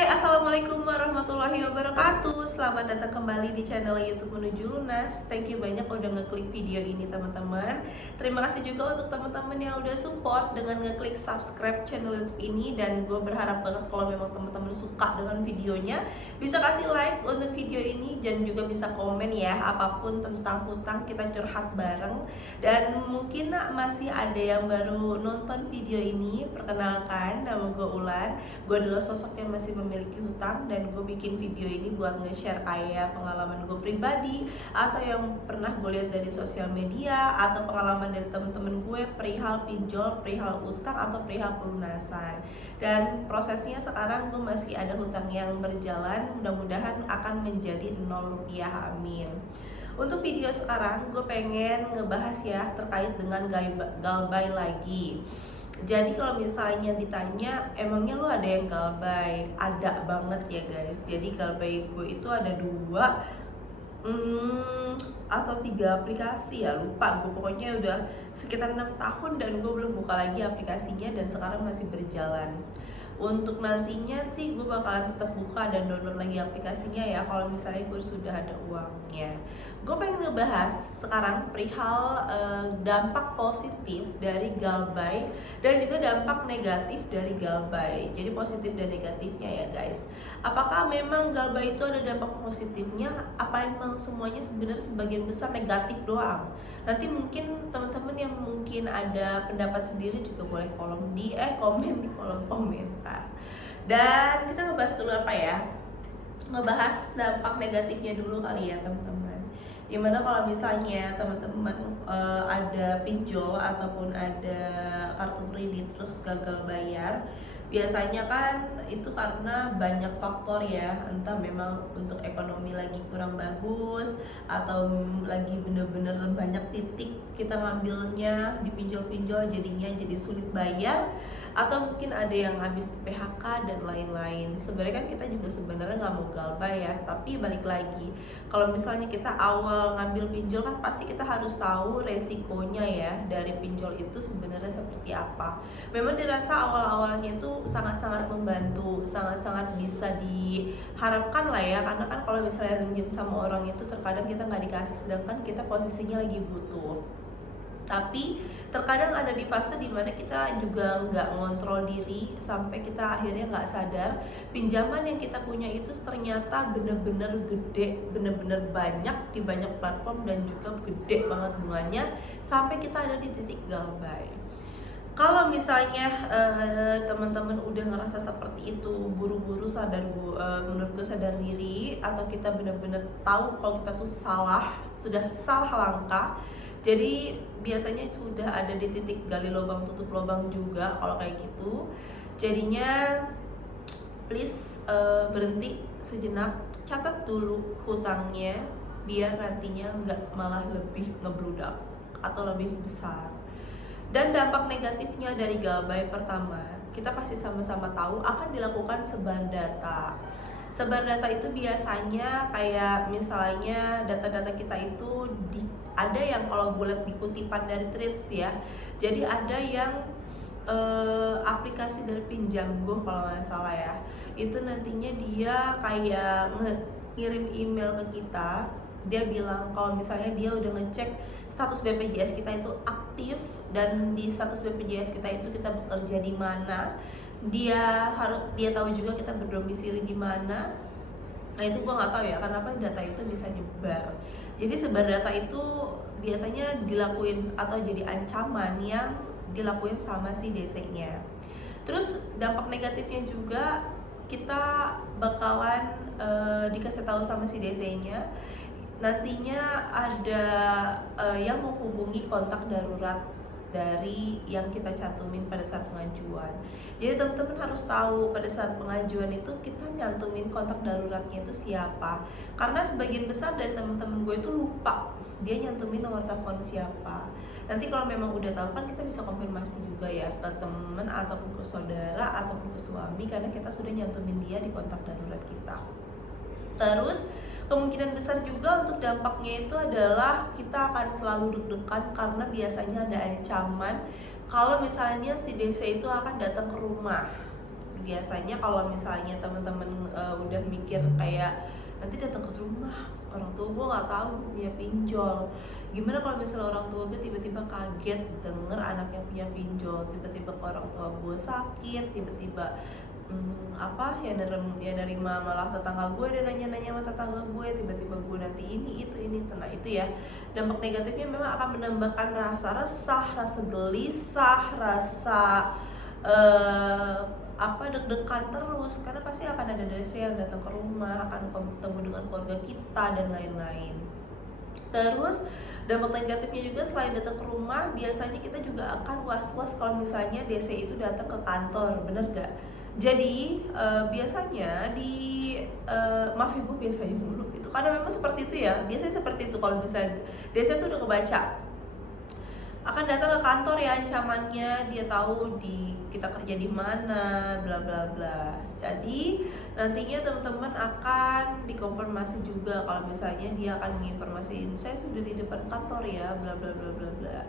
Hai, Assalamualaikum warahmatullahi wabarakatuh. Selamat datang kembali di channel YouTube Menuju Lunas. Thank you banyak udah ngeklik video ini teman-teman. Terima kasih juga untuk teman-teman yang udah support dengan ngeklik subscribe channel YouTube ini. Dan gue berharap banget kalau memang teman-teman suka dengan videonya, bisa kasih like untuk video ini dan juga bisa komen ya apapun tentang hutang, kita curhat bareng. Dan mungkin masih ada yang baru nonton video ini, perkenalkan, nama gue Ulan. Gue adalah sosok yang masih memiliki hutang dan gue bikin video ini buat nge-share kayak pengalaman gue pribadi atau yang pernah gue lihat dari sosial media atau pengalaman dari temen-temen gue perihal pinjol, perihal utang atau perihal pelunasan. Dan prosesnya sekarang gue masih ada hutang yang berjalan, mudah-mudahan akan menjadi 0 rupiah, amin. Untuk video sekarang gue pengen ngebahas ya terkait dengan galbay lagi. Jadi kalau misalnya ditanya emangnya lu ada yang galbay? Ada banget ya guys. Jadi galbay gue itu ada 2 atau 3 aplikasi ya, lupa gue. Pokoknya udah sekitar 6 tahun dan gue belum buka lagi aplikasinya dan sekarang masih berjalan. Untuk nantinya sih gue bakalan tetap buka dan download lagi aplikasinya ya kalau misalnya gue sudah ada uangnya. Gue pengen ngebahas sekarang perihal dampak positif dari galbay dan juga dampak negatif dari galbay. Jadi positif dan negatifnya ya guys. Apakah memang galbay itu ada dampak positifnya? Apa emang semuanya sebenarnya sebagian besar negatif doang? Nanti mungkin teman-teman yang mungkin ada pendapat sendiri juga boleh komen di kolom komentar. Dan kita ngebahas dulu apa ya? Ngebahas dampak negatifnya dulu kali ya teman-teman. Dimana kalau misalnya teman-teman ada pinjol ataupun ada kartu kredit terus gagal bayar, biasanya kan itu karena banyak faktor ya, entah memang untuk ekonomi lagi kurang bagus atau lagi bener-bener banyak titik kita ngambilnya di pinjol-pinjol jadinya jadi sulit bayar, atau mungkin ada yang habis PHK dan lain-lain. Sebenarnya kan kita juga sebenarnya nggak mau galbay ya, tapi balik lagi kalau misalnya kita awal ngambil pinjol kan pasti kita harus tahu resikonya ya dari pinjol itu sebenarnya seperti apa. Memang dirasa awal-awalnya itu sangat-sangat membantu, sangat-sangat bisa diharapkan lah ya, karena kan kalau misalnya minjem sama orang itu terkadang kita nggak dikasih sedangkan kita posisinya lagi butuh. Tapi terkadang ada di fase dimana kita juga nggak ngontrol diri sampai kita akhirnya nggak sadar pinjaman yang kita punya itu ternyata bener-bener gede, bener-bener banyak di banyak platform dan juga gede banget bunganya sampai kita ada di titik galbay. Kalau misalnya teman-teman udah ngerasa seperti itu, buru-buru menurut gue sadar diri, atau kita benar-benar tahu kalau kita tuh sudah salah langkah. Jadi biasanya sudah ada di titik gali lubang tutup lubang juga kalau kayak gitu. Jadinya please berhenti sejenak, catat dulu hutangnya biar nantinya nggak malah lebih ngebludak atau lebih besar. Dan dampak negatifnya dari galbay pertama, kita pasti sama-sama tahu akan dilakukan sebar data. Sebar data itu biasanya kayak misalnya data-data kita itu ada yang kalau gue lihat di kutipan dari Threads ya. Jadi ada yang aplikasi dari Pinjamgo kalau nggak salah ya. Itu nantinya dia kayak ngirim email ke kita. Dia bilang kalau misalnya dia udah ngecek status BPJS kita itu aktif dan di status BPJS kita itu kita bekerja di mana, dia tahu juga kita berdomisili di mana. Nah itu gua nggak tahu ya kenapa data itu bisa nyebar. Jadi sebar data itu biasanya dilakuin atau jadi ancaman yang dilakuin sama si DC-nya. Terus dampak negatifnya juga kita bakalan dikasih tahu sama si DC-nya nantinya ada yang menghubungi kontak darurat dari yang kita cantumin pada saat pengajuan. Jadi teman-teman harus tahu pada saat pengajuan itu kita nyantumin kontak daruratnya itu siapa. Karena sebagian besar dari teman-teman gue itu lupa dia nyantumin nomor telepon siapa. Nanti kalau memang udah tahu kan kita bisa konfirmasi juga ya ke teman ataupun ke saudara ataupun ke suami karena kita sudah nyantumin dia di kontak darurat kita. Terus kemungkinan besar juga untuk dampaknya itu adalah kita akan selalu deg-degan karena biasanya ada ancaman kalau misalnya si DC itu akan datang ke rumah. biasanya kalau misalnya teman-teman udah mikir kayak nanti datang ke rumah orang tua gue nggak tahu punya pinjol, gimana kalau misalnya orang tua gue tiba-tiba kaget denger anaknya punya pinjol, tiba-tiba ke orang tua gue sakit, tiba-tiba apa ya nerima malah tetangga gue dan nanya-nanya sama tetangga gue, tiba-tiba gue nanti ini itu nah itu ya dampak negatifnya memang akan menambahkan rasa resah, rasa gelisah, rasa deg-degan terus karena pasti akan ada DC yang datang ke rumah, akan ketemu dengan keluarga kita dan lain-lain. Terus dampak negatifnya juga selain datang ke rumah, biasanya kita juga akan was-was kalau misalnya DC itu datang ke kantor, bener gak? Jadi biasanya di maaf ya gue biasanya mulu itu karena memang seperti itu ya, biasanya seperti itu kalau misalnya DC itu udah kebaca akan datang ke kantor ya ancamannya, dia tahu kita kerja di mana, bla bla bla. Jadi nantinya teman-teman akan dikonfirmasi juga kalau misalnya dia akan menginformasiin saya sudah di depan kantor ya, bla bla bla bla bla.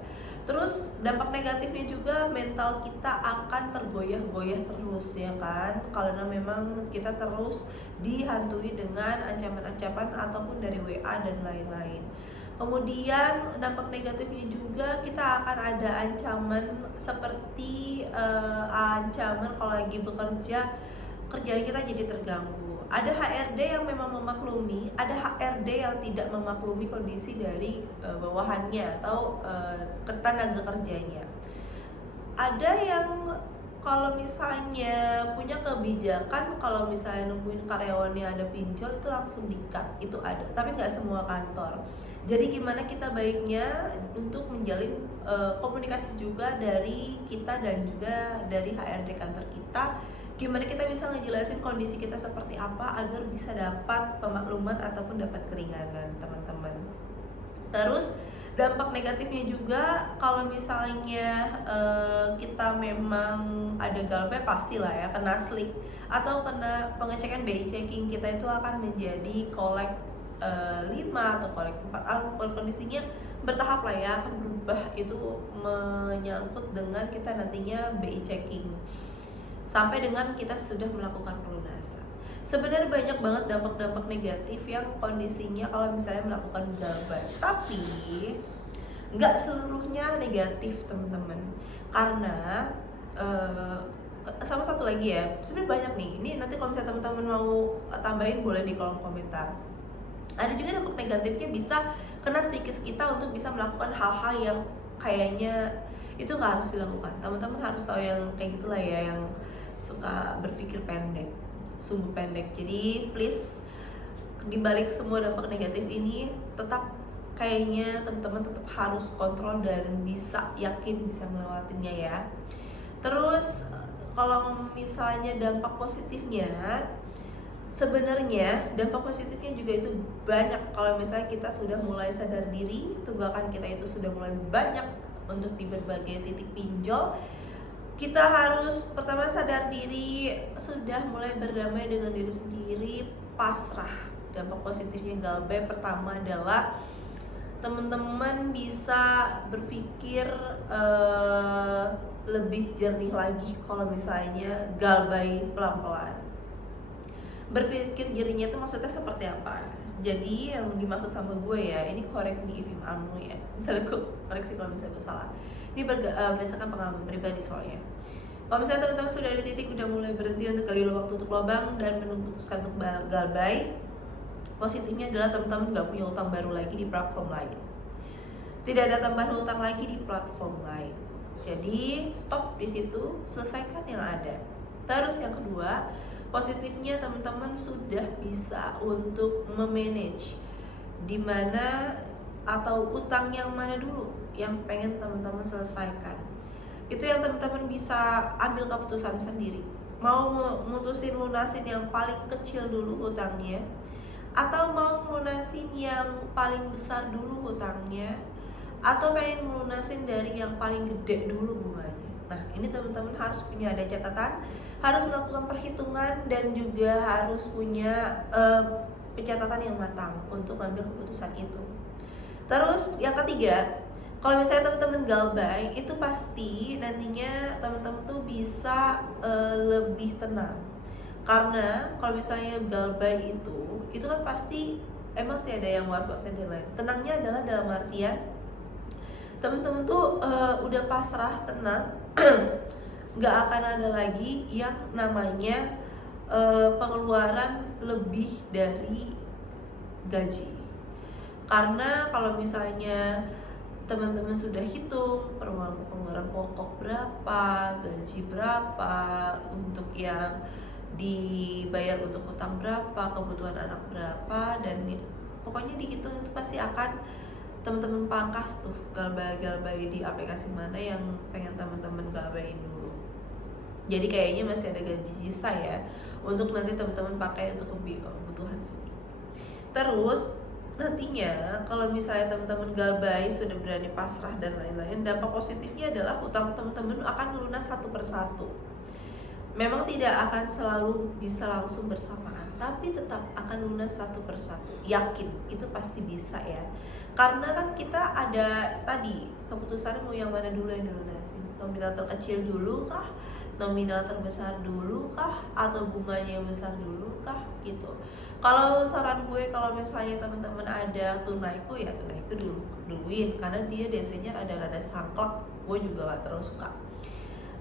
Terus dampak negatifnya juga mental kita akan tergoyah-goyah terus ya kan, karena memang kita terus dihantui dengan ancaman-ancaman ataupun dari WA dan lain-lain. Kemudian dampak negatifnya juga kita akan ada ancaman seperti ancaman kalau lagi bekerja kerjaan kita jadi terganggu. Ada HRD yang memang memaklumi, ada HRD yang tidak memaklumi kondisi dari bawahannya atau tenaga kerjanya. Ada yang kalau misalnya punya kebijakan kalau misalnya nungguin karyawannya ada pinjol itu langsung di-cut, itu ada, tapi nggak semua kantor. Jadi gimana kita baiknya untuk menjalin komunikasi juga dari kita dan juga dari HRD kantor kita, gimana kita bisa ngejelasin kondisi kita seperti apa agar bisa dapat pemakluman ataupun dapat keringanan teman-teman. Terus dampak negatifnya juga kalau misalnya kita memang ada galbay pastilah ya kena slick atau kena pengecekan BI checking, kita itu akan menjadi kolek 5 atau kolek 4 kondisinya bertahap lah ya, akan berubah itu menyangkut dengan kita nantinya BI checking sampai dengan kita sudah melakukan pelunasan. Sebenarnya banyak banget dampak-dampak negatif yang kondisinya kalau misalnya melakukan galbay, tapi nggak seluruhnya negatif teman-teman, karena sama satu lagi ya, sebenarnya banyak nih, ini nanti kalau misalnya teman-teman mau tambahin boleh di kolom komentar. Ada juga dampak negatifnya bisa kena psikis kita untuk bisa melakukan hal-hal yang kayaknya itu nggak harus dilakukan. Teman-teman harus tahu yang kayak gitulah ya, yang suka berpikir pendek, sumbu pendek. Jadi please dibalik semua dampak negatif ini tetap kayaknya teman-teman tetap harus kontrol dan bisa yakin bisa melewatinya ya. Terus kalau misalnya dampak positifnya, sebenarnya dampak positifnya juga itu banyak kalau misalnya kita sudah mulai sadar diri, tunggakan kita itu sudah mulai banyak untuk di berbagai titik pinjol. Kita harus pertama sadar diri, sudah mulai berdamai dengan diri sendiri, pasrah. Dampak positifnya galbay pertama adalah teman-teman bisa berpikir lebih jernih lagi kalau misalnya galbay pelan-pelan. Berpikir jerninya itu maksudnya seperti apa? Jadi yang dimaksud sama gue ya, ini correct me if I'm wrong ya, misalnya gue koreksi kalau misalnya gue salah. Ini berdasarkan pengalaman pribadi soalnya. Kalau misalnya teman-teman sudah di titik udah mulai berhenti untuk gali waktu untuk lubang dan memutuskan untuk galbay, positifnya adalah teman-teman nggak punya utang baru lagi di platform lain. Tidak ada tambahan utang lagi di platform lain. Jadi stop di situ, selesaikan yang ada. Terus yang kedua, positifnya teman-teman sudah bisa untuk memanage di mana atau utang yang mana dulu yang pengen teman-teman selesaikan. Itu yang teman-teman bisa ambil keputusan sendiri. Mau mutusin lunasin yang paling kecil dulu hutangnya, atau mau lunasin yang paling besar dulu hutangnya, atau pengen melunasin dari yang paling gede dulu bunganya. Nah ini teman-teman harus punya ada catatan, harus melakukan perhitungan dan juga harus punya pencatatan yang matang untuk mengambil keputusan itu. Terus yang ketiga, Kalau misalnya teman-teman galbay, itu pasti nantinya teman-teman tuh bisa lebih tenang. Karena kalau misalnya galbay itu kan pasti emang sih ada yang was-wasnya dan lain. Tenangnya adalah dalam artian teman-teman tuh udah pasrah, tenang, nggak akan ada lagi yang namanya pengeluaran lebih dari gaji. Karena kalau misalnya teman-teman sudah hitung pengeluaran pokok berapa, gaji berapa, untuk yang dibayar untuk hutang berapa, kebutuhan anak berapa, dan pokoknya dihitung itu pasti akan teman-teman pangkas tuh galbay di aplikasi mana yang pengen teman-teman galbayin dulu. Jadi kayaknya masih ada gaji sisa ya untuk nanti teman-teman pakai untuk kebutuhan sendiri. Terus nantinya kalau misalnya teman-teman galbay sudah berani pasrah dan lain-lain, dampak positifnya adalah hutang teman-teman akan melunas satu persatu. Memang tidak akan selalu bisa langsung bersamaan, tapi tetap akan lunas satu persatu. Yakin, itu pasti bisa ya. Karena kan kita ada tadi keputusannya mau yang mana dulu yang dilunasin. Nominal terkecil dulu kah? Nominal terbesar dulu kah? Atau bunganya yang besar dulu kah? Gitu. Kalau saran gue, kalau misalnya teman-teman ada tunaiku, ya tunaiku duluin, karena dia DC-nya rada-rada sangklek, gue juga gak terlalu suka.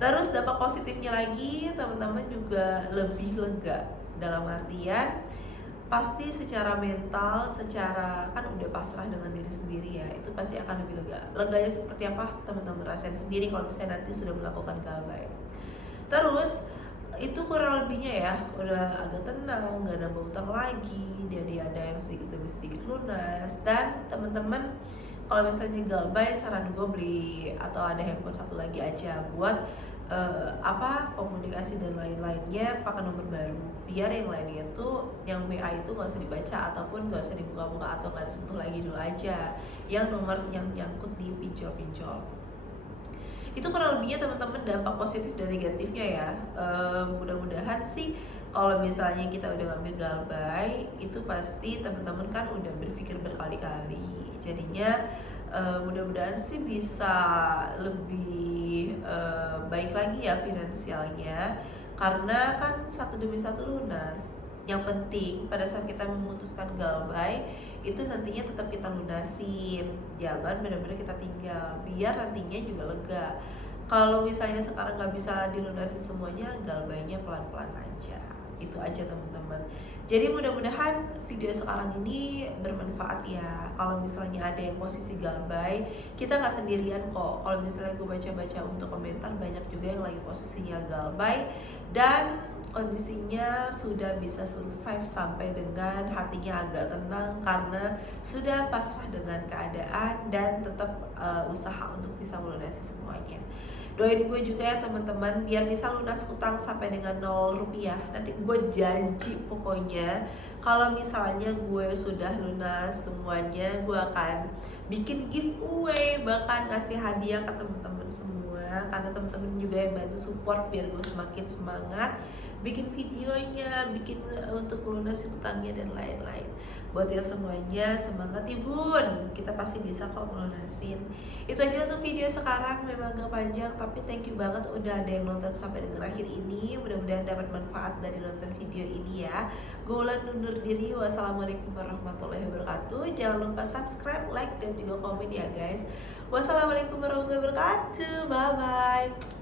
Terus dampak positifnya lagi, teman-teman juga lebih lega, dalam artian pasti secara mental, secara kan udah pasrah dengan diri sendiri ya, itu pasti akan lebih lega. Leganya seperti apa teman-teman rasain sendiri kalau misalnya nanti sudah melakukan galbay. Terus itu kurang lebihnya ya, udah agak tenang, nggak nambah utang lagi, jadi ada yang sedikit demi sedikit lunas. Dan teman-teman kalau misalnya galbay, saran gue beli atau ada handphone satu lagi aja buat komunikasi dan lain-lainnya, pakai nomor baru biar yang lainnya tuh yang WA itu nggak usah dibaca ataupun nggak usah dibuka-buka atau nggak disentuh lagi, dulu aja yang nomor yang nyangkut di pinjol-pinjol. Itu kurang lebihnya teman-teman dampak positif dan negatifnya ya. Mudah-mudahan sih kalau misalnya kita udah ngambil galbay, itu pasti teman-teman kan udah berpikir berkali-kali, jadinya mudah-mudahan sih bisa lebih baik lagi ya finansialnya, karena kan satu demi satu lunas. Yang penting pada saat kita memutuskan galbay itu nantinya tetap kita lunasin, jangan benar-benar kita tinggal, biar nantinya juga lega. Kalau misalnya sekarang nggak bisa dilunasin semuanya, galbaynya pelan-pelan aja. Itu aja teman-teman. Jadi mudah-mudahan video sekarang ini bermanfaat ya. Kalau misalnya ada yang posisi galbay, kita nggak sendirian kok. Kalau misalnya gue baca-baca untuk komentar, banyak juga yang lagi posisinya galbay dan kondisinya sudah bisa survive sampai dengan hatinya agak tenang karena sudah pasrah dengan keadaan dan tetap usaha untuk bisa melunasi semuanya. Doain gue juga ya teman-teman biar bisa lunas hutang sampai dengan 0 rupiah. Nanti gue janji pokoknya kalau misalnya gue sudah lunas semuanya, gue akan bikin giveaway, bahkan ngasih hadiah ke teman-teman semua, karena teman-teman juga yang bantu support biar gue semakin semangat bikin videonya, bikin untuk melunasi hutangnya dan lain-lain. Buat ya semuanya, semangat ya bun, kita pasti bisa kok melunasin. Itu aja untuk video sekarang, memang agak panjang tapi thank you banget udah ada yang nonton sampai dengan akhir ini. Mudah-mudahan dapat manfaat dari nonton video ini ya. Gue ulang undur diri, wassalamualaikum warahmatullahi wabarakatuh. Jangan lupa subscribe, like, dan juga komen ya guys. Wassalamualaikum warahmatullahi wabarakatuh, bye bye.